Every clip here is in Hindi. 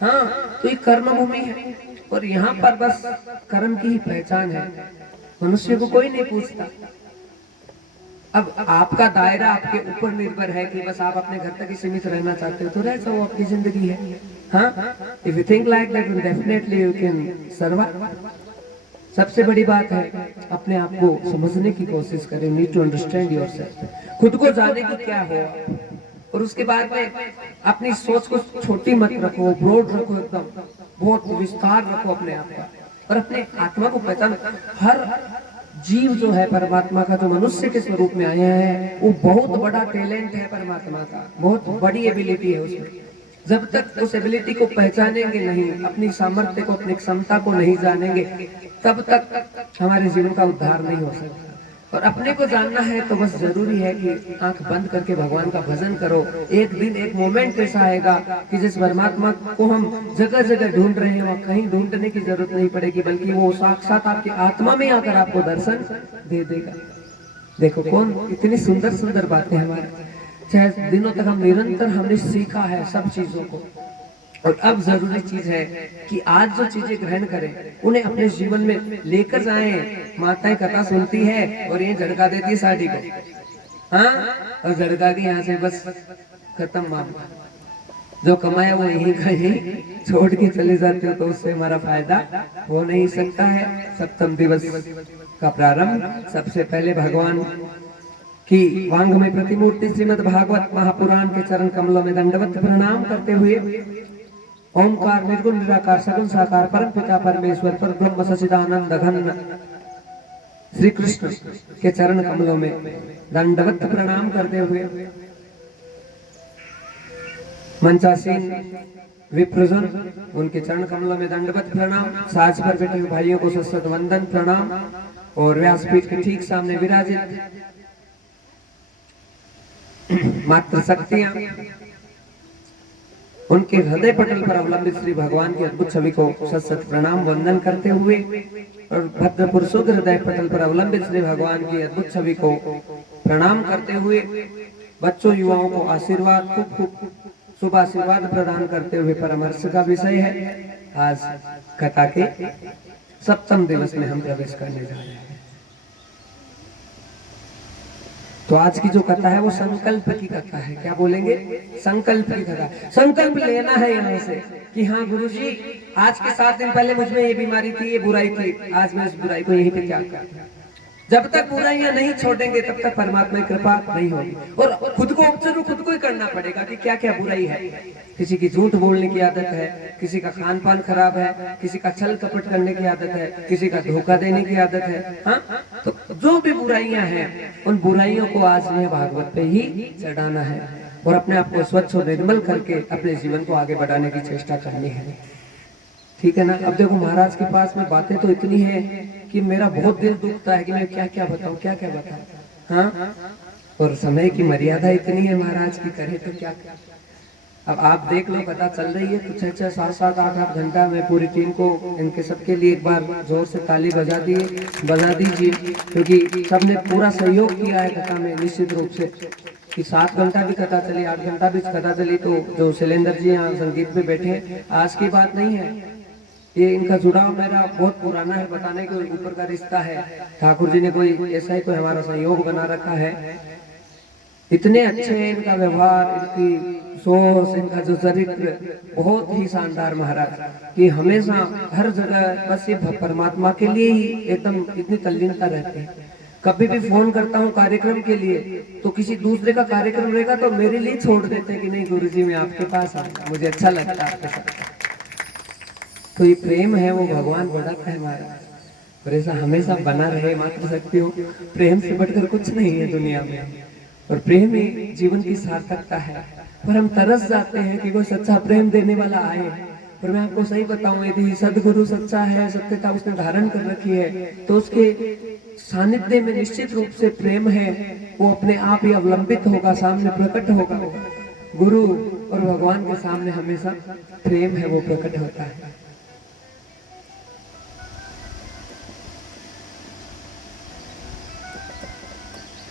हाँ, तो ये कर्म भूमि है और यहाँ पर बस कर्म की ही पहचान है। मनुष्य को कोई नहीं पूछता। अब आपका दायरा आपके ऊपर निर्भर है कि बस आप अपने घर तक ही सीमित रहना चाहते हो तो रह जाओ, आपकी जिंदगी है। हाँ, if you think like that definitely you can survive. सबसे बड़ी बात है अपने आप को समझने की कोशिश करें। Need to understand yourself. खुद को जाने की क्या हो, और उसके बाद में अपनी सोच को छोटी मत रखो, ब्रॉड रखो, एकदम बहुत विस्तार रखो अपने आप का, और अपने आत्मा को पहचान। हर जीव जो है परमात्मा का, जो मनुष्य के स्वरूप में आया है, वो बहुत बड़ा टैलेंट है परमात्मा का, बहुत बड़ी एबिलिटी है उसमें। जब तक उस एबिलिटी को पहचानेंगे नहीं, अपनी सामर्थ्य को, अपनी क्षमता को नहीं जानेंगे, तब तक हमारे जीवन का उद्धार नहीं हो सकता। और अपने को जानना है तो बस जरूरी है कि आंख बंद करके भगवान का भजन करो। एक दिन एक मोमेंट ऐसा आएगा कि जिस परमात्मा को हम जगह जगह ढूंढ रहे हैं, वहाँ कहीं ढूंढने की जरूरत नहीं पड़ेगी, बल्कि वो साक्षात आपकी आत्मा में आकर आपको दर्शन दे देगा। देखो कौन इतनी सुंदर सुंदर बातें हमारे, चाहे दिनों तक हम निरंतर हमने सीखा है सब चीजों को, और अब जरूरी चीज है कि आज जो चीजें ग्रहण करें उन्हें अपने जीवन में लेकर जाएं। माताएं कथा सुनती है और ये झड़का देती है साड़ी को, हाँ, और झड़का के यहाँ से बस खत्म मामला। जो कमाया वो यहीं कहीं छोड़ के चले जाते हो तो उससे हमारा फायदा हो नहीं सकता है। सप्तम दिवस का प्रारंभ सबसे पहले भगवान की वांग्मय प्रतिमूर्ति श्रीमद् भागवत महापुराण के चरण कमलों में दंडवत प्रणाम करते हुए ओमकार निर्गुण निराकार सगुण साकार परम पिता परमेश्वर पर ब्रह्म सच्चिदानंद घन श्री कृष्ण के चरण कमलों में दंडवत प्रणाम करते हुए मंचासीन विप्रजन उनके चरण कमलों में दंडवत प्रणाम, साज पर बैठे हुए भाइयों को सशक्त वंदन प्रणाम, और व्यासपीठ के ठीक सामने विराजित मात्र शक्तियां उनके हृदय पटल पर अवलंबित श्री भगवान की अद्भुत छवि को सशक्त प्रणाम वंदन करते हुए, और भद्र पुरुषों हृदय पटल पर अवलंबित श्री भगवान की अद्भुत छवि को प्रणाम करते हुए बच्चों युवाओं को आशीर्वाद, खूब खूब शुभ आशीर्वाद प्रदान करते हुए परामर्श का विषय है आज कथा के सप्तम दिवस में हम प्रवेश करने जा रहे हैं। तो आज की जो कथा है वो संकल्प की कथा है। क्या बोलेंगे? संकल्प की कथा। संकल्प लेना है यहाँ से कि हाँ गुरुजी, आज के 7 दिन पहले मुझ में ये बीमारी थी, ये बुराई थी, आज मैं इस बुराई को यहीं पे क्या करता। जब तक बुराइयां नहीं छोड़ेंगे तब तक परमात्मा की कृपा नहीं होगी। और खुद को ऑब्जर्व खुद को ही करना पड़ेगा कि क्या क्या बुराई है। किसी की झूठ बोलने की आदत है, किसी का खान पान खराब है, किसी का छल कपट करने की आदत है, किसी का धोखा देने की आदत है। हाँ, तो जो भी बुराइयां हैं उन बुराइयों को आज में भागवत पे ही चढ़ाना है और अपने आप को स्वच्छ और निर्मल करके अपने जीवन को आगे बढ़ाने की चेष्टा करनी है। ठीक है ना? अब देखो महाराज के पास में बातें तो इतनी है कि मेरा बहुत दिल दुखता है कि मैं क्या क्या बताऊं, क्या क्या बताऊं। हाँ, और समय की मर्यादा इतनी है महाराज की, करे तो क्या क्या। अब आप देख लो, पता चल रही है तो 6-6, 7-7, 8-8 घंटा मैं पूरी टीम को, इनके सबके लिए एक बार जोर से ताली बजा दीजिए, क्योंकि सबने पूरा सहयोग किया है कथा में। निश्चित रूप से कि 7 घंटा भी कथा चली, 8 घंटा भी कथा चली, तो जो शैलेंद्र जी यहाँ संगीत में बैठे हैं, आज की बात नहीं है ये। इनका जुड़ाव मेरा बहुत पुराना है, बताने के ऊपर का रिश्ता है। ठाकुर जी ने कोई ऐसा ही कोई हमारा सहयोग बना रखा है। इतने अच्छे हैं इनका व्यवहार, इनकी सोच, इनका जो चरित्र बहुत ही शानदार महाराज, कि हमेशा हर जगह बस ये परमात्मा के लिए ही एकदम इतनी तल्लीनता रहते हैं। कभी भी फोन करता हूँ कार्यक्रम के लिए तो किसी दूसरे का कार्यक्रम रहेगा तो मेरे लिए छोड़ देते हैं कि नहीं गुरुजी मैं आपके पास आऊंगा, मुझे अच्छा लगता है आपके साथ। तो ये प्रेम है वो भगवान बढ़ाता है महाराज, और ऐसा हमेशा बना रहे। मात्र शक्ति हो, प्रेम से बढ़कर कुछ नहीं है दुनिया में, और प्रेम ही जीवन की सार्थकता है। पर हम तरस जाते हैं कि कोई सच्चा प्रेम देने वाला आए। पर मैं आपको सही बताऊं, यदि सदगुरु सच्चा है, सत्यता उसने धारण कर रखी है, तो उसके सानिध्य में निश्चित रूप से प्रेम है, वो अपने आप ही अवलंबित होगा, सामने प्रकट होगा। गुरु और भगवान के सामने हमेशा प्रेम है वो प्रकट होता है।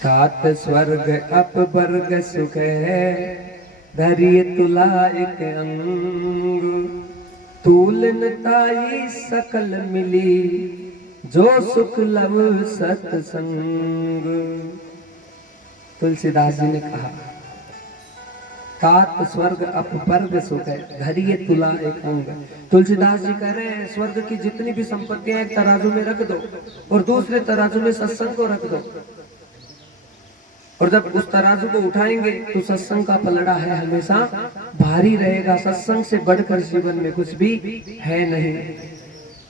तात स्वर्ग अपवर्ग सुख है, धरिय तुला एक अंग। तूलनताई सकल मिली जो सुख लव सत्संग। तुलसीदास जी ने कहा तात स्वर्ग अपवर्ग सुख है, धरिए तुला एक अंग। तुलसीदास जी कह रहे हैं स्वर्ग की जितनी भी संपत्तियां एक तराजू में रख दो और दूसरे तराजू में सत्संग को रख दो, और जब उस तराजू को उठाएंगे तो सत्संग का पलड़ा है हमेशा भारी रहेगा। सत्संग से बढ़कर जीवन में कुछ भी है नहीं,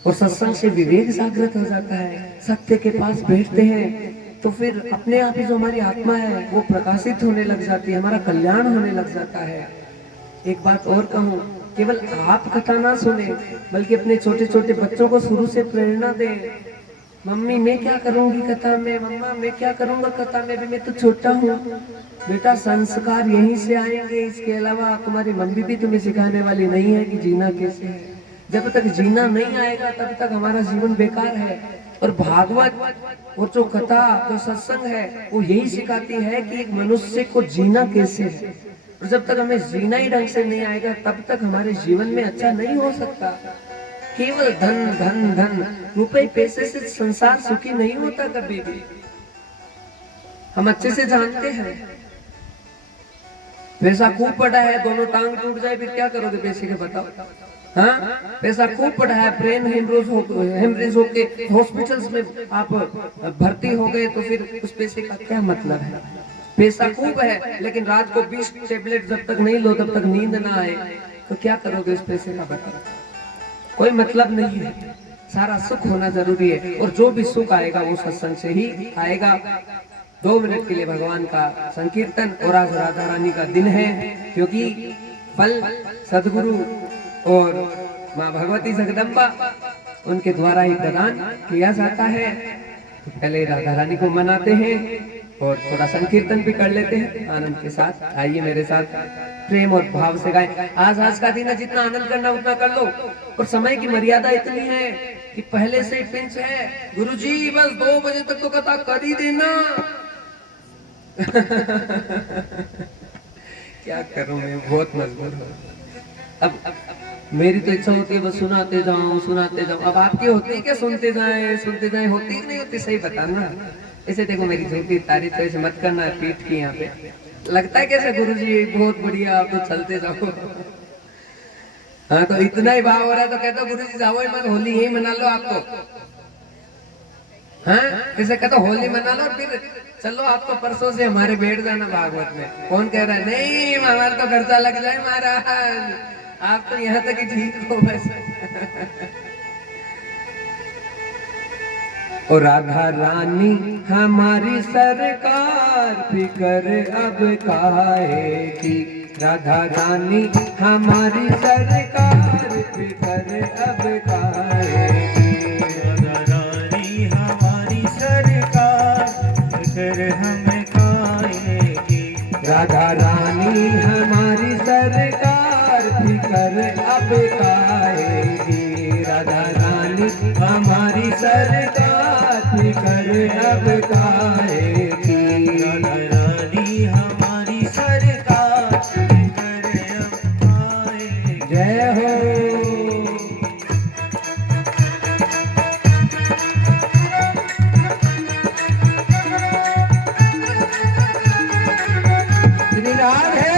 और सत्संग से विवेक जागृत हो जाता है। सत्य के पास बैठते हैं तो फिर अपने आप ही जो हमारी आत्मा है वो प्रकाशित होने लग जाती है, हमारा कल्याण होने लग जाता है। एक बात और कहूँ, केवल आप कथा ना सुने बल्कि अपने छोटे छोटे बच्चों को शुरू से प्रेरणा दें। मम्मी मैं क्या करूंगी कथा में, मम्मा मैं क्या करूंगा कथा में, भी मैं तो छोटा हूँ। बेटा संस्कार यहीं से आएंगे, इसके अलावा तुम्हारी मम्मी भी तुम्हें सिखाने वाली नहीं है कि जीना कैसे है। जब तक जीना नहीं आएगा तब तक हमारा जीवन बेकार है। और भागवत और जो कथा जो सत्संग है वो यही सिखाती है कि एक मनुष्य को जीना कैसे है। और जब तक हमें जीना ही ढंग से नहीं आएगा तब तक हमारे जीवन में अच्छा नहीं हो सकता। केवल धन धन धन रुपए पैसे से संसार सुखी नहीं होता कभी भी, हम अच्छे से जानते हैं। पैसा खूब पड़ा है, दोनों टांग टूट जाए फिर क्या करोगे पैसे के, बताओ। हाँ, पैसा खूब पड़ा है, ब्रेन हेमरेज होके हॉस्पिटल्स में आप भर्ती हो गए तो फिर उस पैसे का क्या मतलब है। पैसा खूब है लेकिन रात को 20 टेबलेट जब तक नहीं लो तब तक नींद ना आए तो क्या करोगे उस पैसे का, बताओ। कोई मतलब नहीं है। सारा सुख होना जरूरी है, और जो भी सुख आएगा वो सत्संग से ही आएगा। 2 मिनट के लिए भगवान का संकीर्तन। और आज राधा रानी का दिन है, क्योंकि फल सदगुरु और माँ भगवती जगदम्बा उनके द्वारा ही प्रदान किया जाता है। तो पहले राधा रानी को मनाते हैं और थोड़ा संकीर्तन भी कर लेते हैं आनंद के साथ। आइए मेरे साथ प्रेम और भाव से गाएं। आज का दिन है, जितना आनंद करना उतना कर लो। और समय की मर्यादा इतनी है कि पहले से ही पिंच है, गुरुजी बस 2 बजे तक तो कथा कर ही देना। क्या करूं मैं, बहुत मजबूर हूं। अब मेरी तो इच्छा होती है बस सुनाते जाऊं सुनाते जाऊं। अब आपकी होती है क्या सुनते जाएं, होती कि नहीं होती, सही बताना। ऐसे देखो मेरी झूठी तारीफ ऐसे मत करना पीठ की यहाँ पे। लगता है कैसे गुरुजी बहुत बढ़िया, आप तो चलते जाओ। हाँ, तो इतना ही भाव हो रहा है तो कहता गुरुजी जाओ ही मत, होली यही मना लो आप तो। हाँ, जैसे कहता होली मना लो फिर चलो आप तो परसों से हमारे बैठ जाना भागवत में। कौन कह रहा है नहीं हमारा तो खर्चा लग जाए महाराज, आप तो यहाँ तक ही ठीक हो बस। और राधा रानी हमारी सरकार फिक्र अब काहे की, राधा रानी हमारी सरकार फिक्र अब काहे की, राधा रानी हमारी सरकार फिक्र हम काहे की, राधा रानी हमारी सरकार फिक्र अब काहे की, राधा रानी हमारी सरकार फिक्र अब काहे की, राधा रानी हमारी सरकार फिक्र अब काहे की। जय हो। श्री राधे।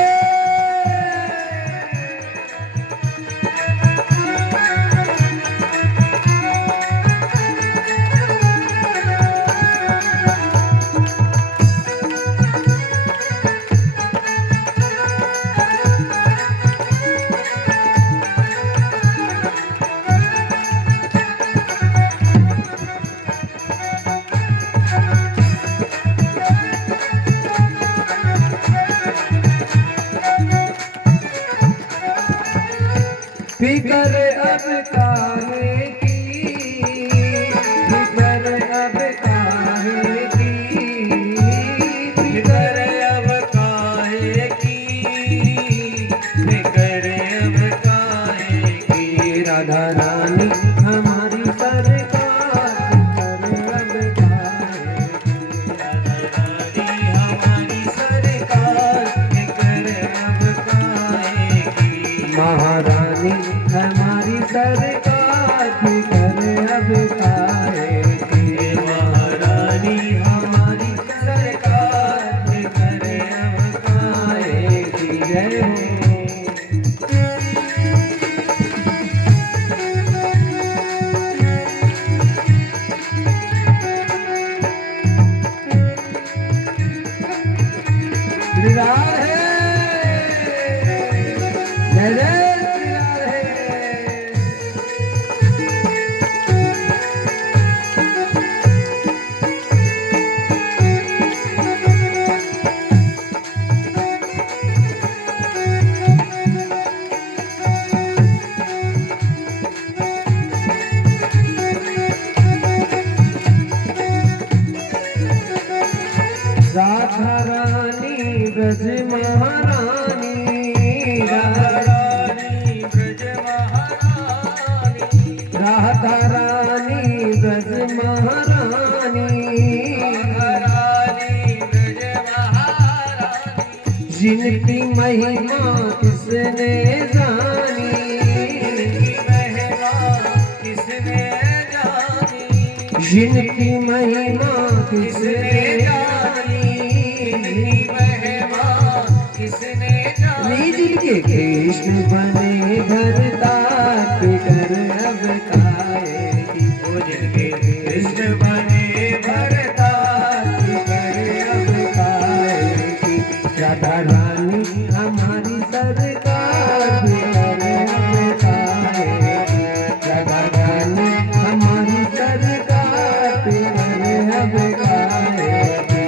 फिकर अब काहे की, फिकर अब काहे की, फिक्र अब काहे की, फिक्र अब काहे की, राधा रानी हमारी सरकार फिकर अब काहे की, राधा रानी हमारी सरकार फिक्र अब काहे की, महारानी हमारी जिनकी महिमा किसने जानी, जिनकी महिमा किसने जानी, जिनके कृष्ण बने भरताट कर अब काएगी, वो जिनके कृष्ण बने भरताट कर अब काएगी। राधा रानी हमारी सरकार कर अब काएगी, राधा रानी हमारी सरकार कर अब काएगी।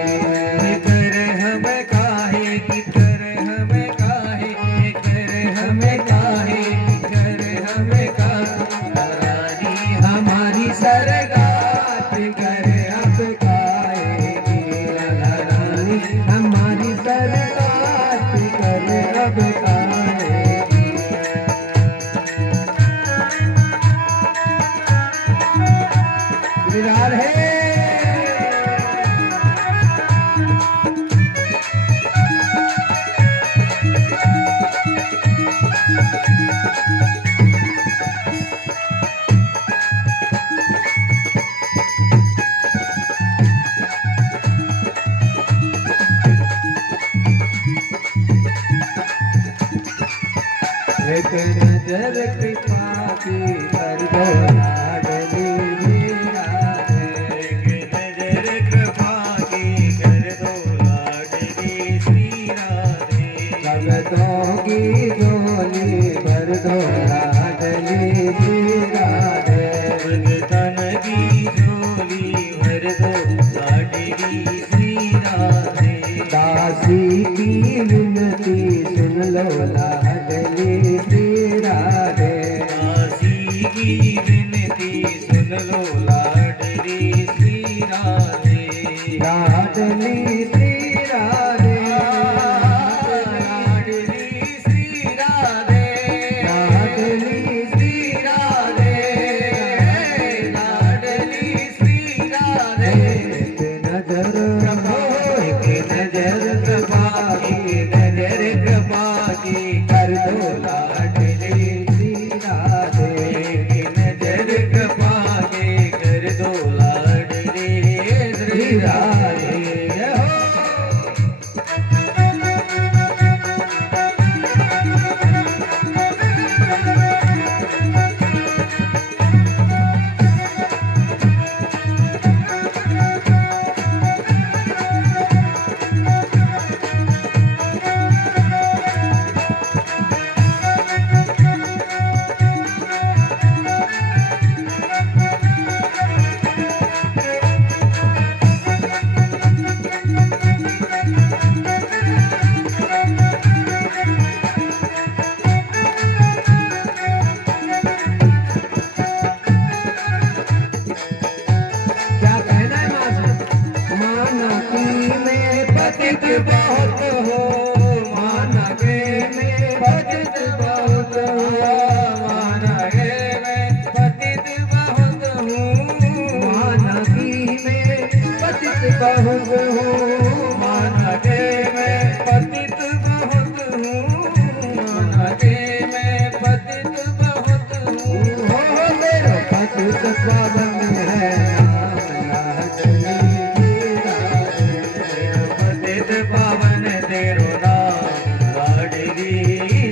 कर हम काहे की, कर हम काहे, कर हम काहे, कर हम काहे, रानी हमारी सरकार कर अब काएगी, राधा रानी हमारी सरकार कर अब काएगी। गिरधार है एक नजर कृपा की कर दो लाडली मेरा है। एक नजर कृपा की कर दो लाडली श्री राधे, भगतों की झोली भर दो लाडली मेरा है। भगतन की झोली भर दो लाडली श्री राधे, दासी की विनती सुन लो लाडली श्री राधे। दासी की विनती सुन लो लाडली श्री राधे, लाडली श्री राधे, लाडली श्री राधे, लाडली श्री राधे, लाडली श्री राधे। एक नजर एक नजर कृपा की, नजर कृपा की कर दो लाडली श्री राधे। एक नजर कृपा के कर दो लाडली श्री राधे। क्या कहना है माँ से? माना की में पतित बहुत हो, माना के में पतित बहुत हो, माना गे मैं पतित बहुत हूँ, माना की में पतित बहुत हो, माना गे मैं पतित बहुत हूँ, माना गे मैं पतित बहुत हूँ। हो तेरा पतित पावन है नाम लाडली मेरा। पतित पावन तेरो नाम लाडली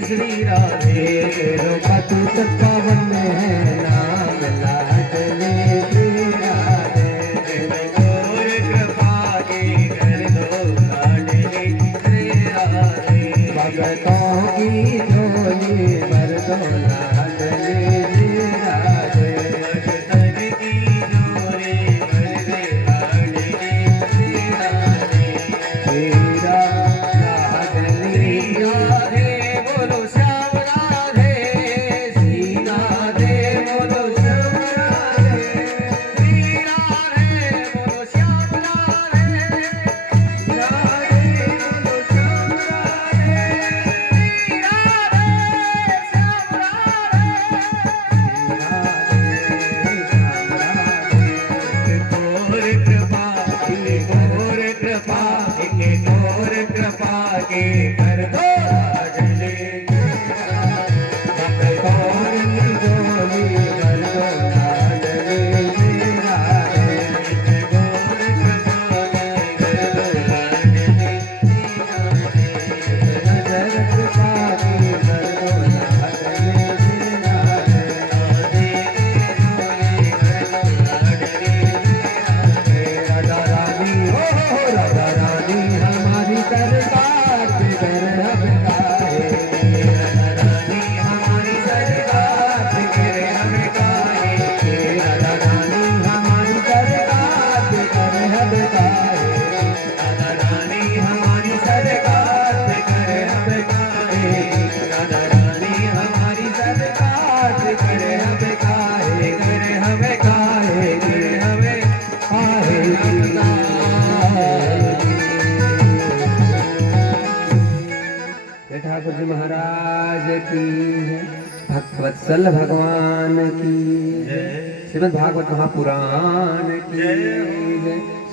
श्री राधे, तेरो पतित पावन है नाम लाडली श्री राधे। गौर कृपा की कर दो लाडली श्री राधे, भगतों की झोली भर दो लाडली श्री राधे। भगतन की झोली भर दे लाडली श्री राधे। श्री लाडली श्री राधे बोलो श्याम राधे, श्री राधे महाराज करे हमें काहे, करे हमें काहे, करे हमें काहे ठाकुर जी महाराज की भक्तवत्सल भगवान की श्रीमद् भागवत महापुराण की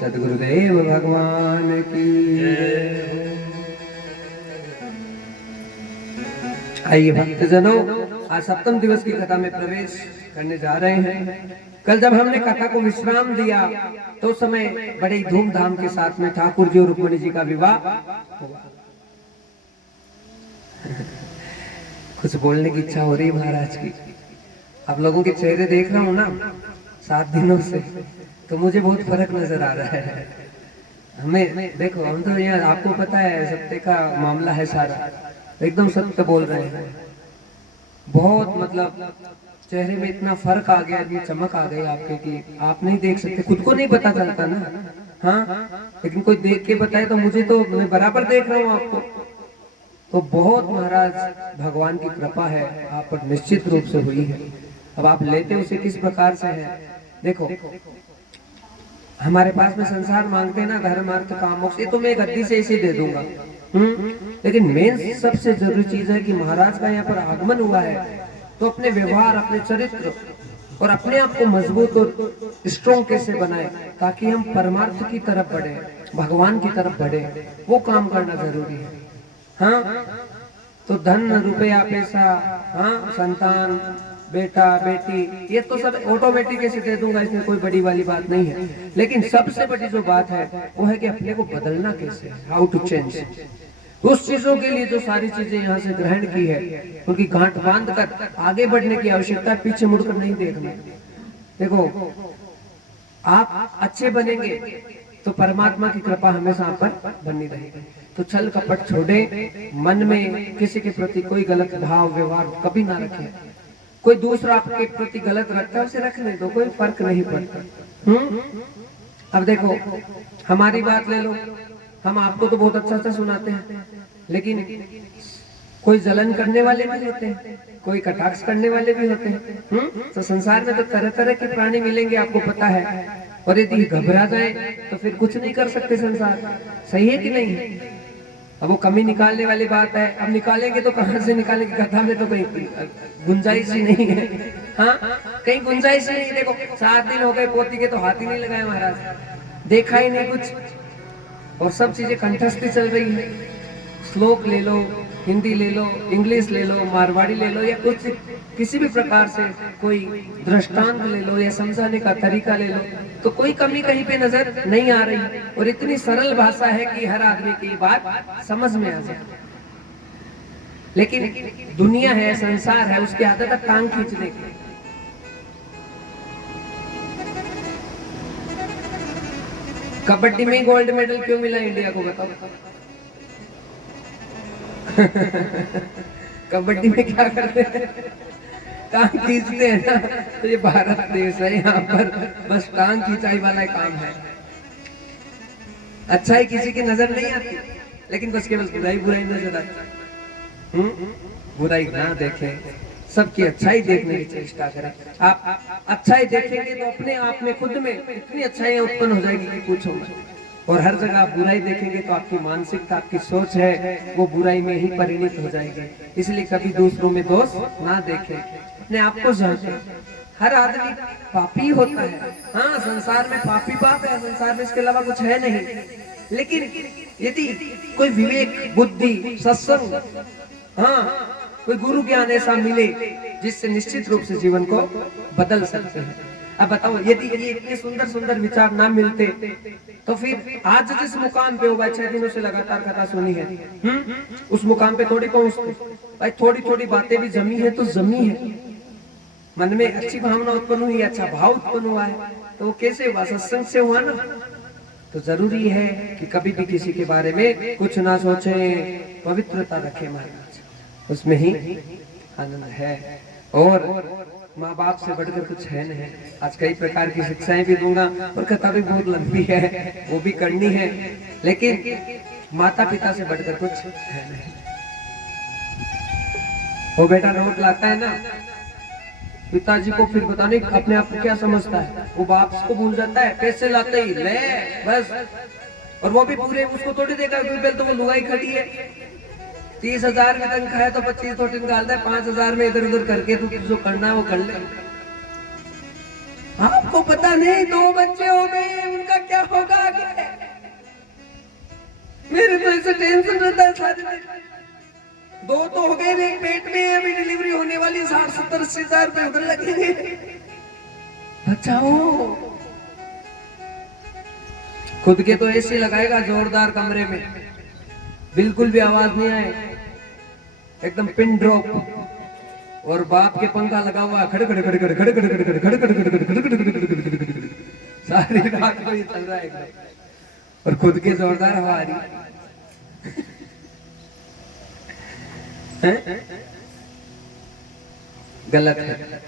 सदगुरुदेव भगवान की। आइए भक्तजनों, आज सप्तम दिवस की कथा में प्रवेश करने जा रहे हैं। कल जब हमने कथा को विश्राम दिया तो समय बड़े धूमधाम के साथ में ठाकुर जी और रुक्मिणी जी का विवाह हुआ। कुछ बोलने की इच्छा हो रही है महाराज की। आप लोगों के चेहरे देख रहा हूँ ना 7 दिनों से, तो मुझे बहुत फर्क नजर आ रहा है। हमें देखो, हम तो यहाँ आपको पता है सत्य का मामला है सारा, एकदम सत्य बोल रहे हैं। बहुत मतलब चेहरे में इतना फर्क आ गया, इतनी चमक आ गई आपके कि आप नहीं देख सकते, खुद को नहीं पता चलता ना। हाँ, लेकिन कोई देख के बताए तो मुझे तो मैं बराबर देख रहा हूँ आपको। तो बहुत महाराज भगवान की कृपा है आप पर निश्चित रूप से हुई है। अब आप लेते उसे किस प्रकार से है। देखो, हमारे पास में संसार मांगते हैं ना, धर्म अर्थ काम मोक्ष, ये तो मैं गद्दी से इसे दे दूंगा। लेकिन मेन सबसे जरूरी चीज है कि महाराज का यहाँ पर आगमन हुआ है तो अपने व्यवहार, अपने चरित्र और अपने आप को मजबूत और स्ट्रॉन्ग कैसे बनाए ताकि हम परमार्थ की तरफ बढ़े, भगवान की तरफ बढ़े, वो काम करना जरूरी है। हाँ, तो धन रुपया पैसा, हाँ, संतान, बेटा बेटी, ये तो सब ऑटोमेटिक ऐसे दे दूंगा, इसमें कोई बड़ी वाली बात नहीं है। लेकिन सबसे बड़ी जो बात है वो है कि अपने को बदलना कैसे, हाउ टू चेंज। उस चीजों के लिए जो सारी चीजें यहाँ से ग्रहण की है उनकी गांठ बांध कर आगे बढ़ने की आवश्यकता, पीछे मुड़कर नहीं देखना। देखो, आप अच्छे बनेंगे तो परमात्मा की कृपा हमेशा आप पर बनी रहेगी। तो छल कपट छोड़े, मन में किसी के प्रति कोई गलत भाव व्यवहार कभी ना रखें। कोई दूसरा आपके प्रति गलत रखता है उसे रखने दो, कोई फर्क नहीं पड़ता। अब देखो, हमारी बात ले लो, हम आपको तो बहुत अच्छा अच्छा सुनाते हैं, लेकिन कोई जलन करने वाले भी होते हैं, कोई कटाक्ष करने वाले भी होते हैं। तो संसार में तो तरह तरह के प्राणी मिलेंगे, आपको पता है। और यदि घबरा जाए तो फिर कुछ नहीं कर सकते संसार, सही है कि नहीं। अब वो कमी निकालने वाली बात है, अब निकालेंगे तो कहां से निकालेंगे, कथा में तो कहीं गुंजाइश ही नहीं है। हाँ, कहीं गुंजाइश ही नहीं। देखो, 7 दिन हो गए पोती के तो हाथ ही नहीं लगाए महाराज, देखा ही नहीं कुछ, और सब चीजें कंठस्थ चल रही है। श्लोक ले लो, हिंदी ले लो, इंग्लिश ले लो, मारवाड़ी ले लो, या कुछ किसी भी प्रकार से कोई दृष्टांत ले लो या समझाने का तरीका ले लो, तो कोई कमी कहीं पे नजर नहीं आ रही। और इतनी सरल भाषा है कि हर आदमी की बात समझ में आ जाए। लेकिन दुनिया है, संसार है, उसकी आदत है टांग खींचने की। कबड्डी में गोल्ड मेडल क्यों मिला इंडिया को, बताओ। कबड्डी में क्या करते हैं, टांग खींचते हैं ना। तो ये भारत देश है, यहाँ पर बस टांग खींचाई वाला काम है। अच्छाई किसी की नजर नहीं आती, लेकिन बस केवल बुराई बुराई नजर आती। बुराई ना देखें, सबकी अच्छाई देखने की चेष्टा करें। आप अच्छाई देखेंगे तो अपने आप में खुद में इतनी अच्छाई उत्पन्न हो जाएगी कि पूछो मत। और हर जगह आप बुराई देखेंगे तो आपकी मानसिकता, आपकी सोच है वो बुराई में ही परिणित हो जाएगी। इसलिए कभी दूसरों में दोष ना देखें, अपने आप को जांचें। हर आदमी पापी होता है। हाँ, संसार में पापी पाप है, संसार में इसके अलावा कुछ है नहीं। लेकिन यदि कोई विवेक, बुद्धि, सत्संग, हाँ, कोई गुरु ज्ञान ऐसा मिले जिससे निश्चित रूप से जीवन को बदल सकते हैं। अब बताओ, यदि ये इतने सुंदर सुंदर विचार ना मिलते तो फिर आज जिस मुकाम पे होगा, 6 दिनों से लगातार कथा सुनी है, उस मुकाम पे थोड़ी पहुंचते। भाई थोड़ी थोड़ी बातें भी जमी है तो जमी है, मन में अच्छी भावना उत्पन्न हुई, अच्छा भाव उत्पन्न हुआ है, तो वो कैसे हुआ, सत्संग से हुआ ना। तो जरूरी है कि कभी भी किसी के बारे में कुछ ना सोचे, पवित्रता रखे महाराज, उसमें ही आनंद है। और माँ बाप से बढ़कर कुछ है नहीं। आज कई प्रकार की शिक्षाएं भी दूंगा और कथा भी बहुत लंबी है, वो भी करनी है, लेकिन माता पिता से बढ़कर कुछ है नहीं। वो बेटा नोट लाता है ना, पिताजी को फिर पता नहीं अपने आप को क्या समझता है, वो बाप को भूल जाता है, पैसे लाते ही ले बस। और वो भी पूरे, उसको थोड़ी देखा पहले तो वो लुगाई खड़ी है, 30,000 की तनख्वाह है तो 25 थोड़ी निकालता है, 5,000 में इधर उधर करके तू जो करना है वो कर ले। आपको पता नहीं 2 बच्चे हो गए, उनका क्या होगा आगे। मेरे तो ऐसे टेंशन रहता है शादी में। 2 तो हो गए, एक पेट में है, अभी डिलीवरी होने वाली, 60-70-80,000 रुपए उधर लगेंगे। बचाओ। खुद के तो एसी लगाएगा जोरदार कमरे में, बिल्कुल भी आवाज नहीं आए, एकदम पिन ड्रॉप। और बाप के पंखा लगा हुआ, खड़ खड़ खड़ खड़ खड़ खड़ खड़ खड़ खड़ खड़ खड़, सारी रात को ये चल रहा है एकदम। और खुद के जोरदार हवा आ रही है। गलत है।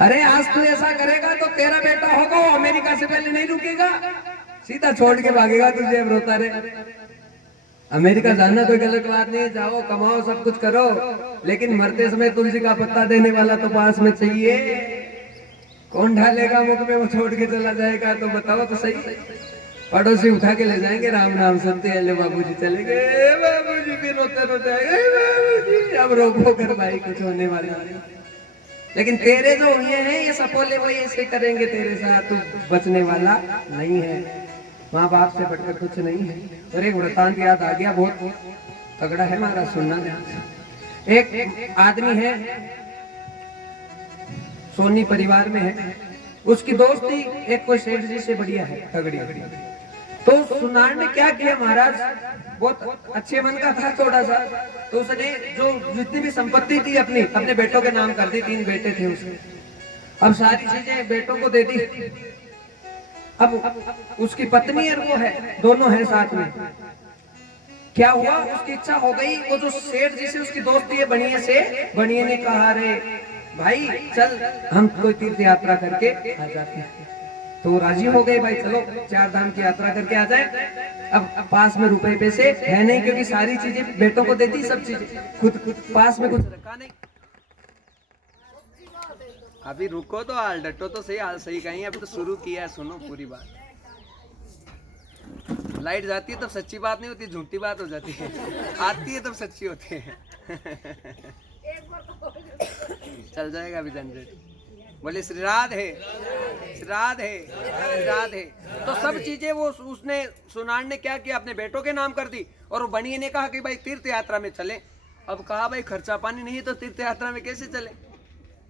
अरे आज तू ऐसा करेगा तो तेरा बेटा होगा वो अमेरिका से पहले नहीं रुकेगा, सीधा छोड़ के भागेगा तुझे। अब रोता रहे। अमेरिका जाना कोई गलत बात नहीं है, जाओ कमाओ सब कुछ करो, लेकिन मरते समय तुलसी का पत्ता देने वाला तो पास में चाहिए। कौन ढालेगा मुख में, वो छोड़ के चला जाएगा तो बताओ तो सही। पड़ोसी उठा के ले जाएंगे, राम नाम सुनते हैं, ले बाबूजी चले गए, बाबूजी फिर रोते रोते बाबूजी। अब रोको कर भाई, कुछ होने वाला नहीं। लेकिन तेरे जो हुए हैं ये सपोले, वो ऐसे करेंगे तेरे साथ, तू बचने वाला नहीं है। माँ बाप से बढ़कर कुछ नहीं है। और एक वृतांत याद आ गया, बहुत तगड़ा है हमारा, सुनना ध्यान से। एक आदमी है, सोनी परिवार में है, उसकी दोस्ती एक कोई सेठ जी से बढ़िया है, तगड़ी। तो सुनार ने क्या किया, महाराज बहुत अच्छे मन का था थोड़ा सा, तो उसने जो जितनी भी संपत्ति थी अपने बेटों के नाम कर दी। 3 बेटे थे उसके, अब सारी चीजें बेटों को दे दी। अब उसकी पत्नी और वो है, दोनों है साथ में। क्या हुआ, उसकी इच्छा हो गई, वो जो सेठ जी से उसकी दोस्ती है बनिए से, बनिए ने कहा रे भाई चल हम कोई तीर्थ यात्रा करके आ जाते हैं। तो राजी हो गए, भाई चलो 4 धाम की यात्रा करके आ जाए। अब पास में रुपए पैसे है नहीं, क्योंकि सारी चीजें बेटों को दे दी, सब चीजें खुद पास में कुछ रखा नहीं। अभी रुको तो, हाल डटो तो सही, हाल सही कहीं, अभी तो शुरू किया है, सुनो पूरी बात। लाइट जाती है तब सच्ची बात नहीं होती, झूठी बात हो जाती है, आती है तब सच्ची होती है। चल जाएगा अभी झंझट। बोले श्री राधे, श्री राधे, श्री राधे। तो सब चीजें वो उसने, सुनार ने क्या किया, अपने बेटों के नाम कर दी। और वो बनिए ने कहा कि भाई तीर्थ यात्रा में चले। अब कहा भाई खर्चा पानी नहीं तो तीर्थ यात्रा में कैसे चले।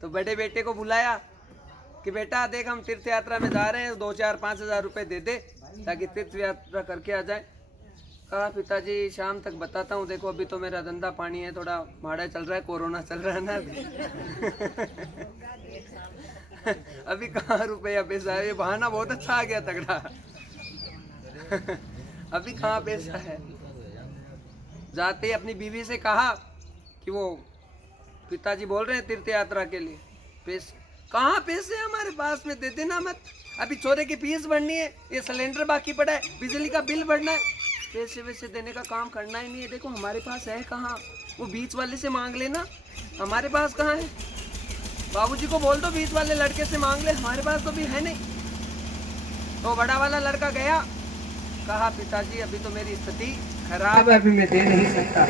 तो बड़े बेटे को बुलाया कि बेटा देख हम तीर्थ यात्रा में जा रहे हैं, 2-4-5 हज़ार रुपए दे दे ताकि तीर्थ यात्रा करके आ जाए। कहा पिताजी शाम तक बताता हूँ, देखो अभी तो मेरा धंधा पानी है, थोड़ा माड़ा चल रहा है, कोरोना चल रहा है ना अभी। अभी कहाँ रुपया पैसा है, ये बहाना बहुत अच्छा आ गया तगड़ा। अभी कहाँ पैसा है। जाते ही अपनी बीवी से कहा कि वो पिताजी बोल रहे हैं तीर्थ यात्रा के लिए पैसे, कहाँ पैसे हमारे पास में, दे देना मत, अभी चोरे की फीस भरनी है, ये सिलेंडर बाकी पड़ा है, बिजली का बिल भरना है, पैसे वैसे देने का काम करना ही नहीं है। देखो हमारे पास है कहाँ, वो बीच वाले से मांग लेना, हमारे पास कहाँ है। बाबूजी को बोल दो बीच वाले लड़के से मांग ले, हमारे पास तो भी है नहीं। तो बड़ा वाला लड़का गया, कहा पिताजी अभी तो मेरी स्थिति खराब है, अभी मैं दे नहीं सकता,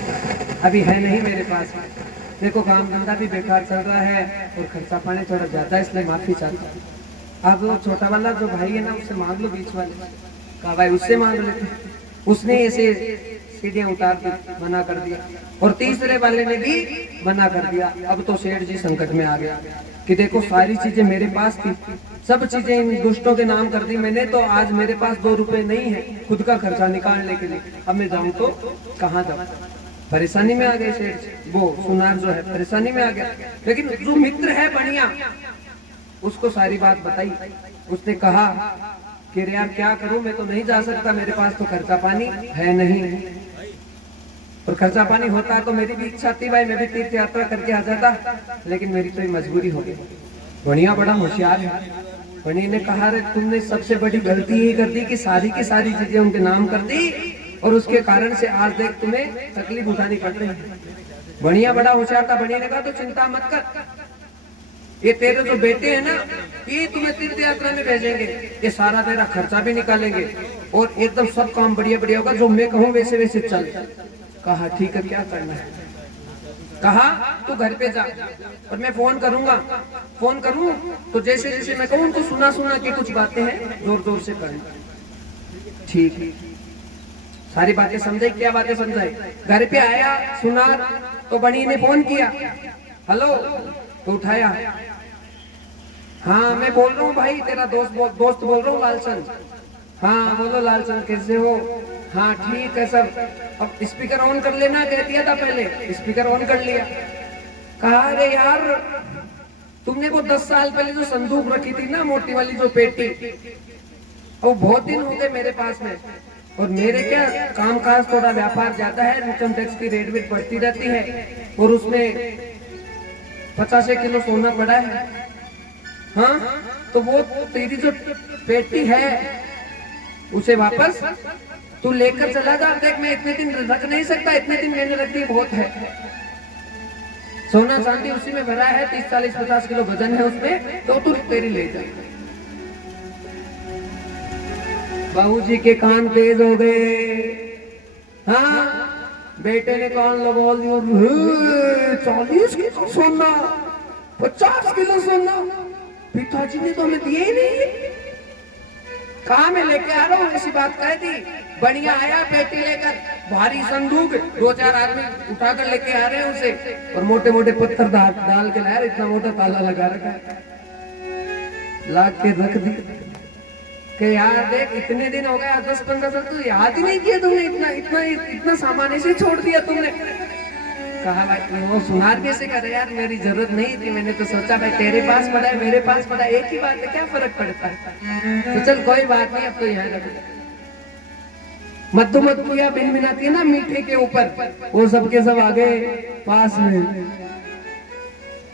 अभी है नहीं मेरे पास, देखो काम धंधा भी बेकार चल रहा है और खर्चा पानी थोड़ा ज्यादा है, इसलिए माफी चाहता हूँ। अब वो छोटा वाला जो भाई है ना, उससे मांग लो बीच वाले। कहा भाई उससे मांग लेते, उसने ऐसे सीढ़ियां उतार दी, मना कर दिया। और तीसरे वाले ने भी मना कर दिया। अब तो सेठ जी संकट में आ गया कि देखो सारी चीजें मेरे पास थी, सब चीजें इन दुष्टों के नाम कर दी मैंने, तो आज मेरे पास 2 रुपए नहीं है खुद का खर्चा निकालने के लिए, अब मैं जाऊं तो कहाँ जाऊं। परेशानी में आ गए सेठ जी, वो सुनार जो है परेशानी में आ गया। लेकिन जो मित्र है बढ़िया, उसको सारी बात बताई। उसने कहा कि यार क्या करूं, मैं तो नहीं जा सकता, मेरे पास तो खर्चा पानी है नहीं, और खर्चा पानी होता तो मेरी भी इच्छा थी भाई मैं भी तीर्थ यात्रा करके आ जाता, लेकिन मेरी तो मजबूरी हो गई। बढ़िया बड़ा होशियार है। बनी ने कहा रे तुमने सबसे बड़ी गलती ये कर दी कि सारी की सारी चीजें उनके नाम कर दी, और उसके कारण से आज देख तुम्हें तकलीफ उठानी पड़ रही है। बढ़िया बड़ा होशियार था। बढ़िया ने कहा तो चिंता मत कर, ये तेरे जो बेटे हैं ना, ये तुम्हें तीर्थ यात्रा में भेजेंगे, ये सारा तेरा खर्चा भी निकालेंगे और एकदम सब काम बढ़िया बढ़िया होगा, जो मैं कहूँ वैसे वैसे चल। कहा ठीक है, क्या करना है? कहा तू घर पे जा और मैं फोन करूंगा, फोन करूं तो जैसे जैसे मैं कहूँ तो सुना सुना की कुछ बातें हैं जोर जोर से करना। ठीक है, सारी बातें समझाई। क्या बातें समझाई? घर पे आया सुनार तो बड़ी ने फोन किया, हेलो, तो उठाया, हाँ मैं बोल रहा हूँ भाई, तेरा दोस्त बोल रहा हूँ लालचंद। हाँ बोलो लालचंद, कैसे हो? हाँ ठीक है सब। अब स्पीकर ऑन कर लेना कह दिया था पहले, स्पीकर ऑन कर लिया। कहा अरे यार, तुमने वो 10 साल पहले जो संदूक रखी थी ना, मोटी वाली जो पेटी, वो बहुत दिन हो गए मेरे पास में, और मेरे क्या कामकाज थोड़ा व्यापार ज्यादा है, इनकम टैक्स की रेट वेट बढ़ती रहती है, और उसमें 50 किलो सोना पड़ा है। हाँ तो वो तेरी जो पेटी है उसे वापस तू लेकर चला जा। देख मैं इतने दिन रख नहीं सकता, इतने दिन मैंने रख दी बहुत है। सोना चांदी उसी में भरा है, 30 40 50 किलो वजन है उसमें, तो तू तेरी ले जा। बाबूजी के कान तेज हो गए। हाँ बेटे ने कान लगा दिया, 40 किलो सोना, 50 किलो सोना, पिताजी ने तो हमें दिए ही नहीं। कहा मैं लेके आ रहा हूँ, ऐसी बात कह दी। बढ़िया आया पेटी लेकर, भारी संदूक, 2-4 आदमी उठाकर लेके आ रहे हैं उसे, और मोटे मोटे पत्थर डाल के लाया, इतना मोटा ताला लगा रखा है, ला के रख दी कि यार देख इतने दिन हो गए, 10-15 साल, तो याद ही नहीं किया तुमने, इतना इतना इतना सामान ऐसे छोड़ दिया तुमने। कहा भाई वो सुनार भी से करे, यार मेरी जरूरत नहीं थी, मैंने तो सोचा भाई तेरे पास पड़ा है मेरे पास पड़ा है, एक ही बात है, क्या फर्क पड़ता है, तो चल कोई बात नहीं, अब तो यहाँ रख। मधु मधुया बिन मिनाती है ना मीठे के ऊपर, वो सबके सब आ गए पास में,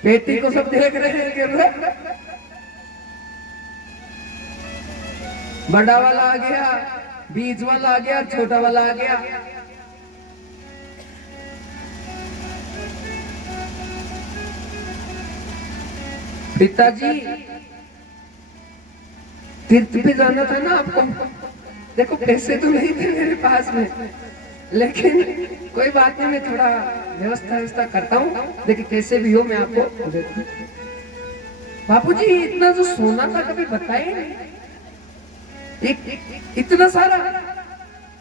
पेटी को सब देख रहे हैं, बड़ा वाला आ गया, बीच वाला आ गया, छोटा वाला आ गया। पिताजी तीर्थ पे जाना था ना आपको, देखो पैसे तो नहीं थे मेरे पास में, लेकिन कोई बात नहीं, मैं थोड़ा व्यवस्था करता हूँ, देखिए कैसे भी हो मैं आपको देता हूँ। बापूजी इतना जो सोना था कभी बताए नहीं, इतना सारा।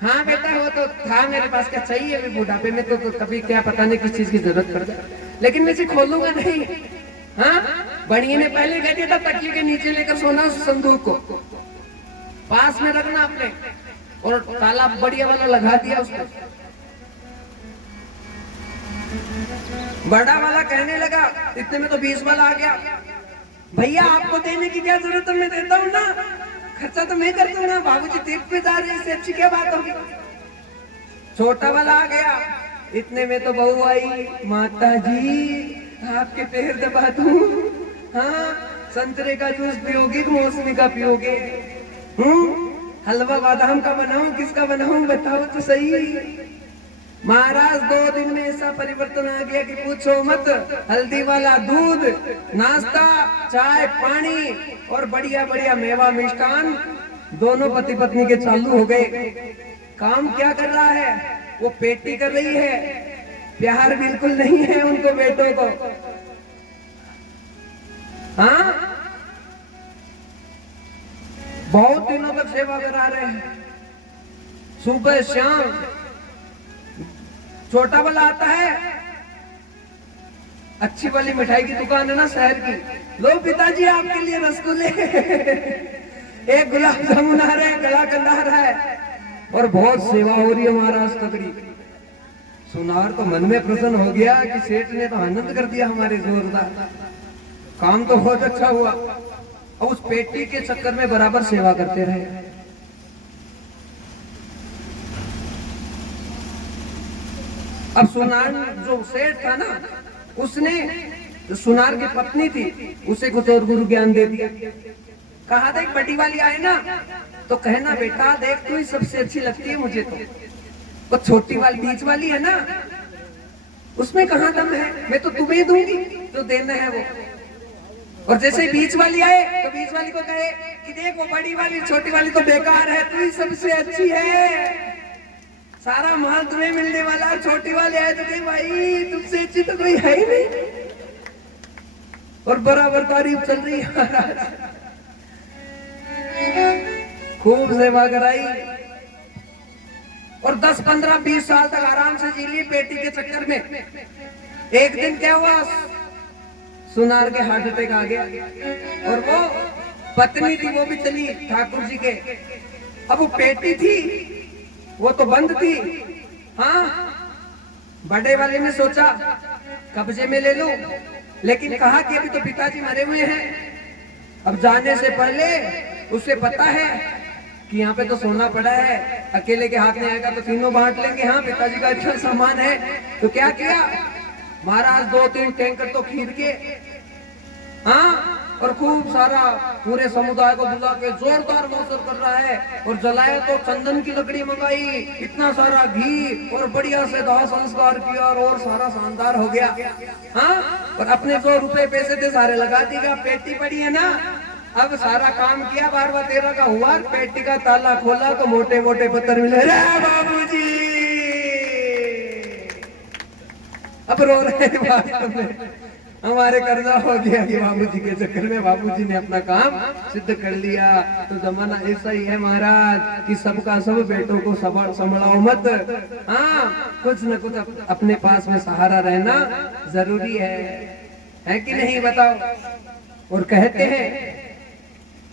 हाँ बेटा वो तो था मेरे पास, क्या चाहिए अभी बुढ़ापे में तो कभी क्या पता नहीं किस चीज की जरूरत पड़ जाए, लेकिन मैं इसे खोलूंगा नहीं। हाँ बढ़िया ने पहले कह दिया था, तकिए के नीचे लेकर सोना उस संदूक को, पास में रखना आपने, और ताला बढ़िया वाला लगा दिया उसको। बड़ा वाला कहने लगा, इतने में तो 20 वाला आ गया, भैया आपको देने की क्या जरूरत है, मैं देता हूँ ना, खर्चा तो मैं करता हूँ ना, बाबूजी तीर्थ पे जा रहे हैं, इससे अच्छी क्या बात होगी। छोटा वाला आ गया, इतने में तो बहू आई, माता जी आपके पैर दबा दूं, हाँ संतरे का जूस पियोगे कि मौसमी का पियोगे? हलवा बादाम का बनाऊं किसका बनाऊं बताओ तो सही। महाराज 2 दिन में ऐसा परिवर्तन आ गया कि पूछो मत, हल्दी वाला दूध, नाश्ता, चाय, पानी और बढ़िया बढ़िया मेवा मिष्ठान दोनों पति पत्नी के चालू हो गए। काम क्या कर रहा है? वो पेटी कर रही है, प्यार बिल्कुल नहीं है उनको बेटों को। हाँ बहुत दिनों तक सेवा करा रहे हैं, सुबह शाम। छोटा वाला आता है, अच्छी वाली मिठाई की दुकान है ना शहर की, लो पिताजी आपके लिए रसगुल्ले एक गुलाब जामुन आ रहा है, गला कंधा रहा है, और बहुत सेवा हो रही है महाराज तगड़ी। सुनार तो मन में प्रसन्न हो गया कि सेठ ने तो आनंद कर दिया हमारे जोरदार, काम तो बहुत अच्छा हुआ। और उस पेटी के चक्कर में बराबर सेवा करते रहे। अब सुनार जो सेठ था ना, उसने जो सुनार की पत्नी थी उसे कुछ और गुरु ज्ञान दे दिया। कहा देख बड़ी वाली आए ना तो कहना बेटा देख तू ही सबसे अच्छी लगती है मुझे, तो वो छोटी वाली बीच वाली है ना उसमें कहाँ दम है, मैं तो तुम्हें दूंगी तो देना है वो। और जैसे ही बीच वाली आए तो बीच वाली को कहे कि देख वो बड़ी वाली छोटी वाली तो बेकार है, तू ही सबसे अच्छी है, सारा माल तुम्हें मिलने वाला, और छोटी वाली आए तो कहे भाई तुमसे अच्छी तो कोई है ही नहीं। और बराबर तारीफ चल रही है महाराज, खूब सेवा कराई और 10, 15, 20 साल तक आराम से जी ली बेटी के चक्कर में। एक दिन क्या हुआ, सुनार के हार्ट अटैक आ गया और वो पत्नी थी वो भी चली ठाकुर जी के। अब वो पेटी थी वो तो बंद थी। हाँ, बड़े वाले ने सोचा कब्जे में ले लो, लेकिन कहा कि अभी तो पिताजी मरे हुए हैं, अब जाने से पहले उसे पता है कि यहाँ पे तो सोना पड़ा है, अकेले के हाथ में आएगा तो तीनों बांट लेंगे। हाँ, पिताजी का अच्छा सामान है। तो क्या किया महाराज, 2-3 टैंकर तो खींच के, हाँ, और खूब सारा पूरे समुदाय को बुला के जोरदार मौसम कर रहा है। और जलाया तो चंदन की लकड़ी मंगाई, इतना सारा घी और बढ़िया से दाह संस्कार किया और सारा शानदार हो गया। हाँ, और अपने जो रुपए पैसे थे सारे लगा दिया। पेटी पड़ी है ना, अब सारा काम किया, 12-13 का हुआ, पेटी का ताला खोला तो मोटे मोटे पत्थर मिले। रे बाबूजी, अब रो रहे हैं वास्तव में, हमारे कर्जा हो गया कि बाबूजी के चक्कर में बाबूजी ने अपना काम सिद्ध कर लिया। तो जमाना ऐसा ही है महाराज कि सबका सब बेटों को संभलाओ मत। हाँ, कुछ न कुछ अपने पास में सहारा रहना जरूरी है कि नहीं, बताओ। और कहते हैं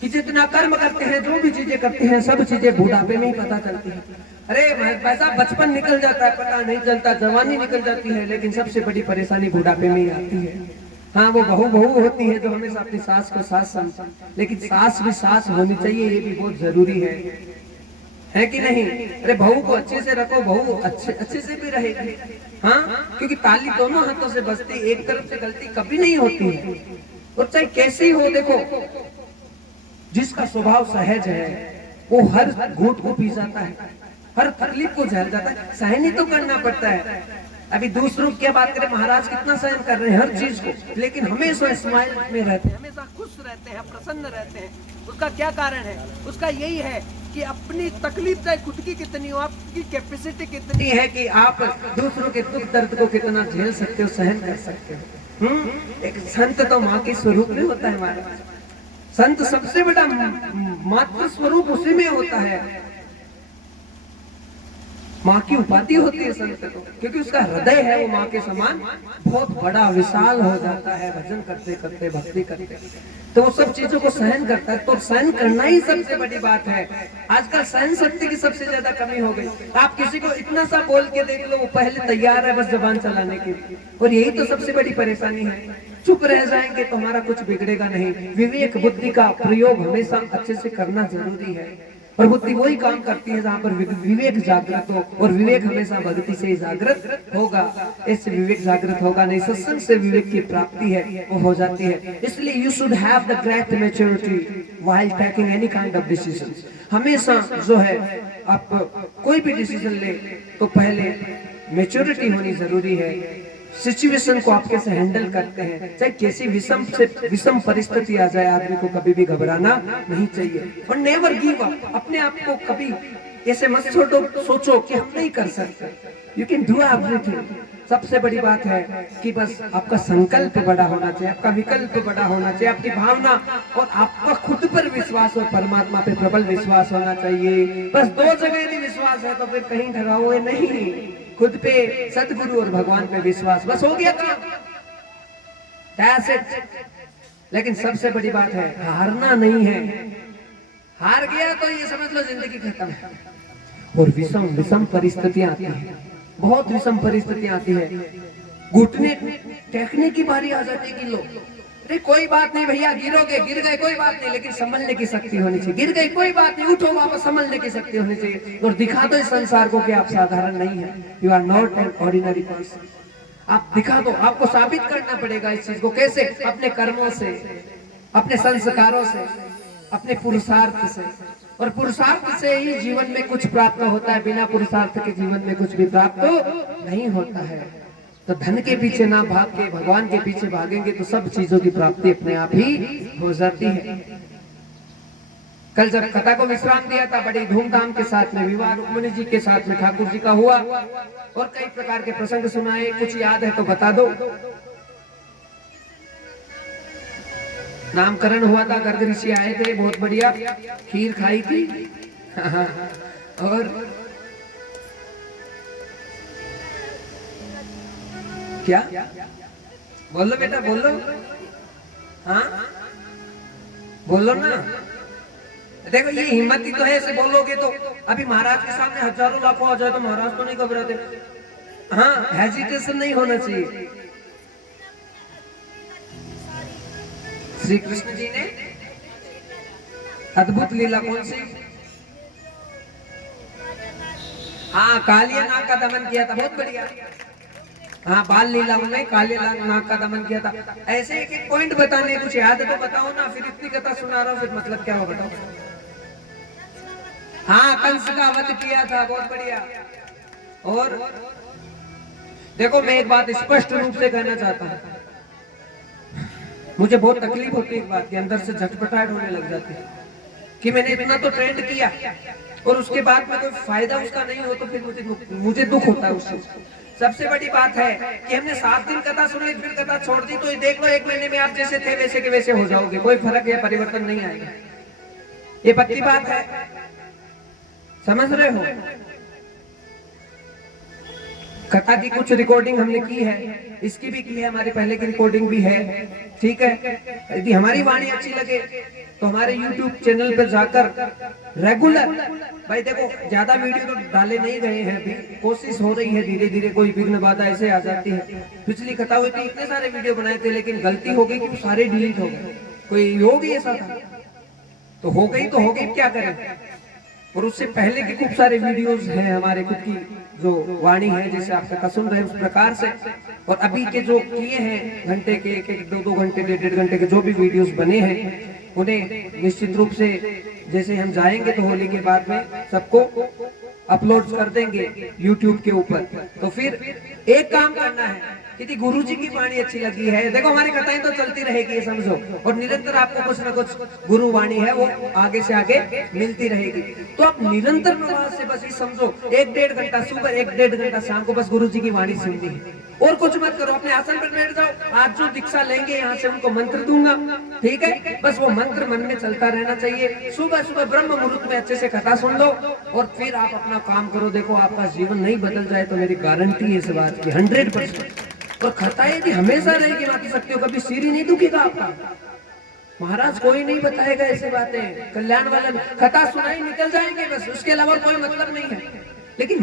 कि जितना कर्म करते हैं, जो भी चीजें करते हैं, सब चीजें बुढ़ापे में ही पता चलती है। अरे पैसा बचपन निकल जाता है, पता नहीं चलता, जवानी निकल जाती है, लेकिन सबसे बड़ी परेशानी बुढ़ापे में ही आती है। हाँ, वो बहू होती है जो हमेशा अपनी सास को सास समझती, लेकिन सास भी सास होनी चाहिए, ये भी बहुत जरूरी है कि नहीं। अरे बहू को अच्छे से रखो, बहू अच्छे से भी रहेगी। हाँ, क्योंकि ताली दोनों हाथों से बजती, एक तरफ से गलती कभी नहीं होती है। और चाहे कैसे ही हो, देखो जिसका स्वभाव सहज है वो हर घूंट को पी जाता है, हर तकलीफ को झेल जाता है, सहन ही तो करना पड़ता है। अभी दूसरों की क्या बात करें, महाराज कितना सहन कर रहे हैं हर चीज को, लेकिन हमेशा स्माइल में रहते हैं, हमेशा खुश रहते हैं, प्रसन्न रहते हैं। उसका क्या कारण है? उसका यही है कि अपनी तकलीफ चाहे खुद की कितनी हो, आपकी कैपेसिटी कितनी है कि आप दूसरों के दुख दर्द को कितना झेल सकते हो, सहन कर सकते हो। एक संत तो माँ के स्वरूप में होता है महाराज। संत सबसे बड़ा मातृ स्वरूप उसी में होता है, माँ की उपाधि होती है संत को, क्योंकि उसका हृदय है वो माँ के समान बहुत बड़ा विशाल हो जाता है। भजन करते करते, भक्ति करते, तो वो सब चीजों को सहन करता है। तो सहन करना ही सबसे बड़ी बात है। आजकल सहन शक्ति की सबसे ज्यादा कमी हो गई। आप किसी को इतना सा बोल के देख लो, वो पहले तैयार है बस जबान चलाने के लिए, और यही तो सबसे बड़ी परेशानी है। चुप रह जाएंगे तो हमारा कुछ बिगड़ेगा नहीं। विवेक बुद्धि का प्रयोग हमेशा अच्छे से करना जरूरी है, और बुद्धि वही काम करती है जहाँ पर विवेक जागृत हो, और विवेक हमेशा भक्ति से जागृत होगा। इससे विवेक जागृत होगा नहीं, सत्संग से विवेक की प्राप्ति है वो हो जाती है। इसलिए you should have the great maturity while taking any kind of decision. हमेशा जो है आप कोई भी डिसीजन ले तो पहले मैच्योरिटी होनी जरूरी है। सिचुएशन को आप कैसे हैंडल करते हैं, चाहे कैसी विषम परिस्थिति आ जाए, आदमी को कभी भी घबराना नहीं चाहिए। और नेवर गिव अप। अपने आप को कभी ऐसे मत सोचो कि हम नहीं कर सकते। You can do everything. सबसे बड़ी बात है कि बस आपका संकल्प बड़ा होना चाहिए, आपका विकल्प बड़ा होना चाहिए, आपकी भावना और आपका खुद पर विश्वास और परमात्मा पे प्रबल विश्वास होना चाहिए। बस दो जगह यदि विश्वास है तो फिर कहीं ठगा हुए नहीं। खुद पे, सदगुरु और भगवान पे विश्वास, बस हो गया काम। That's it। लेकिन सबसे बड़ी बात है हारना नहीं है। हार गया तो ये समझ लो जिंदगी खत्म है। और विषम परिस्थितियां आती है, बहुत विषम परिस्थितियां आती है। घुटने टेकने की बारी आ जाती है कि लोग, अरे कोई बात नहीं भैया, गिर गए कोई बात नहीं, लेकिन संभलने की शक्ति होनी चाहिए। गिर गए कोई बात नहीं, उठो वापस, संभलने की शक्ति होनी चाहिए। और दिखा दो इस संसार को कि आप साधारण नहीं है। You are not an ordinary person. आप दिखा दो, आपको साबित करना पड़ेगा इस चीज को। कैसे? अपने कर्मों से, अपने संस्कारों से, अपने पुरुषार्थ से। और पुरुषार्थ से ही जीवन में कुछ प्राप्त होता है, बिना पुरुषार्थ के जीवन में कुछ भी प्राप्त नहीं होता है। तो धन के पीछे ना भाग के भगवान के पीछे भागेंगे तो सब चीजों की प्राप्ति अपने आप ही हो जाती है। कल जब कथा को विश्राम दिया था, बड़ी धूमधाम के साथ में विवाह रुक्मिणी जी के साथ में ठाकुर जी का हुआ और कई प्रकार के प्रसंग सुनाए। कुछ याद है तो बता दो। नामकरण हुआ था, गर्ग ऋषि आए थे, बहुत बढ़िया खीर खाई थी। और क्या बोलो बेटा, बोलो। हाँ बोलो ना। देखो ये हिम्मत ही तो है, ऐसे बोलोगे तो अभी महाराज के सामने हजारों लाखों आ जाए तो महाराज तो नहीं घबराते। हाँ, हेजिटेशन नहीं होना चाहिए। श्री कृष्ण जी ने अद्भुत लीला कौन सी? हाँ, कालिया नाग का दमन किया था, बहुत बढ़िया। हाँ, बाल लीलाओं में काले नाग का दमन किया था। ऐसे एक एक पॉइंट बताने, कुछ याद है तो बताओ ना। फिर इतनी कथा सुना रहा हूँ, फिर मतलब क्या हो बताओ। हाँ, कंस का वध किया था, बहुत बढ़िया। और देखो मैं एक बात स्पष्ट रूप से कहना चाहता हूँ, मुझे बहुत तकलीफ होती है एक बात के अंदर से झटपटाहट होने लग जाती है कि मैंने इतना तो ट्रेंड किया और उसके बाद में कोई फायदा उसका नहीं हो तो फिर मुझे दुख होता है उससे। सबसे बड़ी बात है कि हमने 7 दिन कथा सुन ली, फिर कथा छोड़ दी, तो ये देख लो 1 महीने में आप जैसे थे वैसे के वैसे हो जाओगे, कोई फर्क या परिवर्तन नहीं आएगा। ये पक्की बात है, समझ रहे हो। कथा की कुछ रिकॉर्डिंग हमने की है, इसकी भी की है, हमारी पहले की रिकॉर्डिंग भी है, ठीक है। यदि हमारी वाणी अच्छी लगे तो हमारे YouTube चैनल पर जाकर रेगुलर, भाई देखो ज्यादा वीडियो तो डाले नहीं गए हैं अभी, कोशिश हो रही है धीरे धीरे, कोई विघ्न बाधा ऐसे आ जाती है। पिछली कथा हुई थी, इतने सारे वीडियो बनाए थे, लेकिन गलती हो गई कि सारे डिलीट हो गए। कोई योग ही ऐसा था, तो हो गई तो हो गई, क्या करें। और उससे पहले के खूब सारे वीडियोस हैं हमारे खुद की जो वाणी है, जैसे आप कथा सुन रहे हैं उस प्रकार से। और अभी के जो किए हैं घंटे के, 1-2 घंटे, 1.5 घंटे के जो भी वीडियोस बने हैं, उन्हें निश्चित रूप से जैसे हम जाएंगे तो होली के बाद में सबको अपलोड कर देंगे YouTube के ऊपर। तो फिर एक काम करना है, यदि गुरु जी की वाणी अच्छी लगी है, देखो हमारी कथाएं तो चलती रहेगी, ये समझो, और निरंतर आपको कुछ ना कुछ गुरु वाणी है वो आगे से आगे मिलती रहेगी। तो आप निरंतर प्रवाह से बस ये समझो 1-1.5 घंटा सुबह, 1-1.5 घंटा शाम को बस गुरु जी की वाणी सुननी है, और कुछ मत करो। अपने आसन पर बैठ जाओ, आज जो दीक्षा लेंगे यहाँ से उनको मंत्र दूंगा, ठीक है, बस वो मंत्र मन में चलता रहना चाहिए। सुबह सुबह ब्रह्म मुहूर्त में अच्छे से कथा सुन लो और फिर आप अपना काम करो। देखो आपका जीवन नहीं बदल जाए तो मेरी गारंटी है इस बात की 100%। और कथा यदि हमेशा रहेगी माता शक्तियों, कभी सिर ही नहीं दुखेगा आपका। महाराज कोई नहीं बताएगा ऐसी बातें, कल्याण वाला कथा सुनाई निकल जाएंगे बस, उसके अलावा कोई मतलब नहीं है। लेकिन